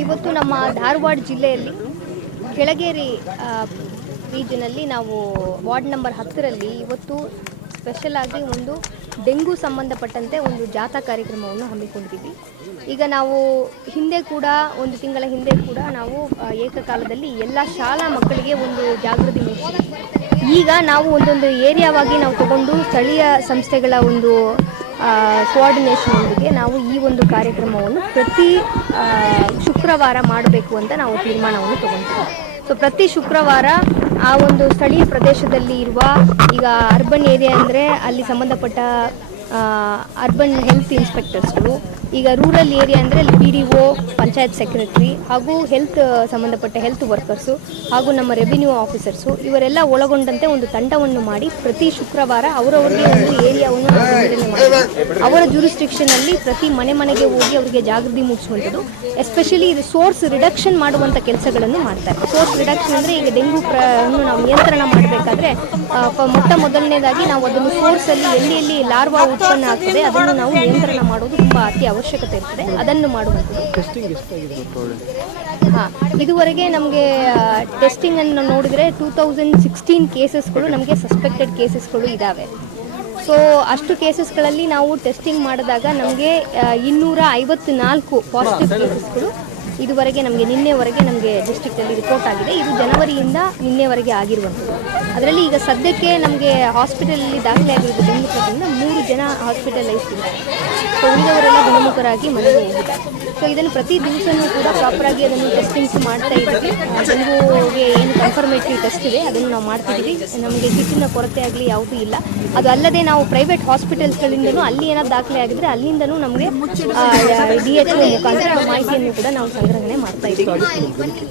ಇವತ್ತು ನಮ್ಮ ಧಾರವಾಡ ಜಿಲ್ಲೆಯಲ್ಲಿ ಕೆಳಗೇರಿ ರೀಜನಲ್ಲಿ ನಾವು ವಾರ್ಡ್ ನಂಬರ್ ಹತ್ತರಲ್ಲಿ ಇವತ್ತು ಸ್ಪೆಷಲ್ ಆಗಿ ಒಂದು ಡೆಂಗು ಸಂಬಂಧಪಟ್ಟಂತೆ ಒಂದು ಜಾಥಾ ಕಾರ್ಯಕ್ರಮವನ್ನು ಹಮ್ಮಿಕೊಂಡಿದ್ದೀವಿ. ಈಗ ನಾವು ಹಿಂದೆ ಕೂಡ, ಒಂದು ತಿಂಗಳ ಹಿಂದೆ ಕೂಡ ನಾವು ಏಕಕಾಲದಲ್ಲಿ ಎಲ್ಲ ಶಾಲಾ ಮಕ್ಕಳಿಗೆ ಒಂದು ಜಾಗೃತಿ ಈಗ ನಾವು ಒಂದೊಂದು ಏರಿಯಾವಾಗಿ ನಾವು ತಗೊಂಡು ಸ್ಥಳೀಯ ಸಂಸ್ಥೆಗಳ ಒಂದು ಕೋಆರ್ಡಿನೇಷನ್ನೊಂದಿಗೆ ನಾವು ಈ ಒಂದು ಕಾರ್ಯಕ್ರಮವನ್ನು ಪ್ರತಿ ಶುಕ್ರವಾರ ಮಾಡಬೇಕು ಅಂತ ನಾವು ತೀರ್ಮಾನವನ್ನು ತಗೊಳ್ತೀವಿ ಸೊ ಪ್ರತಿ ಶುಕ್ರವಾರ ಆ ಒಂದು ಸ್ಥಳೀಯ ಪ್ರದೇಶದಲ್ಲಿ ಇರುವ ಈಗ ಅರ್ಬನ್ ಏರಿಯಾ ಅಂದರೆ ಅಲ್ಲಿ ಸಂಬಂಧಪಟ್ಟ ಅರ್ಬನ್ ಹೆಲ್ತ್ ಇನ್ಸ್ಪೆಕ್ಟರ್ಸ್ಗಳು ಈಗ ರೂರಲ್ ಏರಿಯಾ ಅಂದರೆ ಅಲ್ಲಿ ಪಿ ಪಂಚಾಯತ್ ಸೆಕ್ರೆಟರಿ ಹಾಗೂ ಹೆಲ್ತ್ ಸಂಬಂಧಪಟ್ಟ ಹೆಲ್ತ್ ವರ್ಕರ್ಸು ಹಾಗೂ ನಮ್ಮ ರೆವಿನ್ಯೂ ಆಫೀಸರ್ಸು ಇವರೆಲ್ಲ ಒಳಗೊಂಡಂತೆ ಒಂದು ತಂಡವನ್ನು ಮಾಡಿ ಪ್ರತಿ ಶುಕ್ರವಾರ ಅವರವರಿಗೆ ಒಂದು ಏರಿಯಾವನ್ನು ಮಾಡಿ ಅವರ ಜೂರಿಸ್ಟ್ರಿಕ್ಷನಲ್ಲಿ ಪ್ರತಿ ಮನೆ ಮನೆಗೆ ಹೋಗಿ ಅವರಿಗೆ ಜಾಗೃತಿ ಮೂಡಿಸುವಂಥದ್ದು. ಎಸ್ಪೆಷಲಿ ಇದು ಸೋರ್ಸ್ ರಿಡಕ್ಷನ್ ಮಾಡುವಂಥ ಕೆಲಸಗಳನ್ನು ಮಾಡ್ತಾರೆ. ಸೋರ್ಸ್ ರಿಡಕ್ಷನ್ ಅಂದರೆ ಈಗ ಡೆಂಗು ಪ್ರ ನಾವು ನಿಯಂತ್ರಣ ಮಾಡಬೇಕಾದ್ರೆ ಮೊಟ್ಟ ಮೊದಲನೇದಾಗಿ ನಾವು ಅದನ್ನು ಸೋರ್ಸಲ್ಲಿ ಎಲ್ಲಿ ಎಲ್ಲಿ ಲಾರ್ವಾ ಉತ್ಪನ್ನ ಆಗ್ತದೆ ಅದನ್ನು ನಾವು ನಿಯಂತ್ರಣ ಮಾಡೋದು ತುಂಬ ಅತಿ ಅವಶ್ಯಕತೆ ಇರ್ತದೆ ಅದನ್ನು ಮಾಡುವಂಥದ್ದು. ಹಾಂ ಇದುವರೆಗೆ ನಮಗೆ ಟೆಸ್ಟಿಂಗ್ ಅನ್ನು ನೋಡಿದ್ರೆ ಟೂ ತೌಸಂಡ್ ಸಿಕ್ಸ್ಟೀನ್ ಕೇಸಸ್ಗಳು ನಮಗೆ ಸಸ್ಪೆಕ್ಟೆಡ್ ಕೇಸಸ್ಗಳು ಇದ್ದಾವೆ ಸೊ ಅಷ್ಟು ಕೇಸಸ್ಗಳಲ್ಲಿ ನಾವು ಟೆಸ್ಟಿಂಗ್ ಮಾಡಿದಾಗ ನಮಗೆ ಇನ್ನೂರ ಐವತ್ನಾಲ್ಕು ಪಾಸಿಟಿವ್ ಕೇಸಸ್ಗಳು ಇದುವರೆಗೆ ನಮಗೆ ನಿನ್ನೆವರೆಗೆ ನಮಗೆ ಡಿಸ್ಟ್ರಿಕ್ಟಲ್ಲಿ ರಿಪೋರ್ಟ್ ಆಗಿದೆ. ಇದು ಜನವರಿಯಿಂದ ನಿನ್ನೆವರೆಗೆ ಆಗಿರುವಂಥದ್ದು. ಅದರಲ್ಲಿ ಈಗ ಸದ್ಯಕ್ಕೆ ನಮಗೆ ಹಾಸ್ಪಿಟಲಲ್ಲಿ ದಾಖಲೆ ಆಗಿರೋದು ಡೆಂಗು ಮೂರು ಜನ ಹಾಸ್ಪಿಟಲೈಸ್ ಇದ್ದಾರೆ ಸೊ ಉಳಿದವರೆಲ್ಲ ಗುಣಮುಖರಾಗಿ ಮನೆಗೆ ಹೋಗಿದ್ದಾರೆ. ಸೊ ಇದನ್ನು ಪ್ರತಿ ದಿವಸನೂ ಕೂಡ ಪ್ರಾಪರಾಗಿ ಅದನ್ನು ಟೆಸ್ಟಿಂಗ್ಸ್ ಮಾಡ್ತಾ ಇದ್ದೀವಿ. ಡೆಂಗೂಗೆ ಏನು ಕನ್ಫರ್ಮೇಟರಿ ಟೆಸ್ಟ್ ಇದೆ ಅದನ್ನು ನಾವು ಮಾಡ್ತಿದ್ದೀವಿ. ನಮಗೆ ಕಿಟ್ಟಿನ ಕೊರತೆ ಆಗಲಿ ಯಾವುದೂ ಇಲ್ಲ. ಅದು ಅಲ್ಲದೆ ನಾವು ಪ್ರೈವೇಟ್ ಹಾಸ್ಪಿಟಲ್ಸ್ಗಳಿಂದನೂ ಅಲ್ಲಿ ಏನಾದ್ರು ದಾಖಲೆ ಆಗಿದ್ರೆ ಅಲ್ಲಿಂದನೂ ನಮಗೆ ಡಿ ಎಚ್ ಮುಖಾಂತರ ಮಾಹಿತಿಯನ್ನು ಕೂಡ ನಾವು ಸಂಗ್ರಹಣೆ ಮಾಡ್ತಾ ಇದ್ದೀವಿ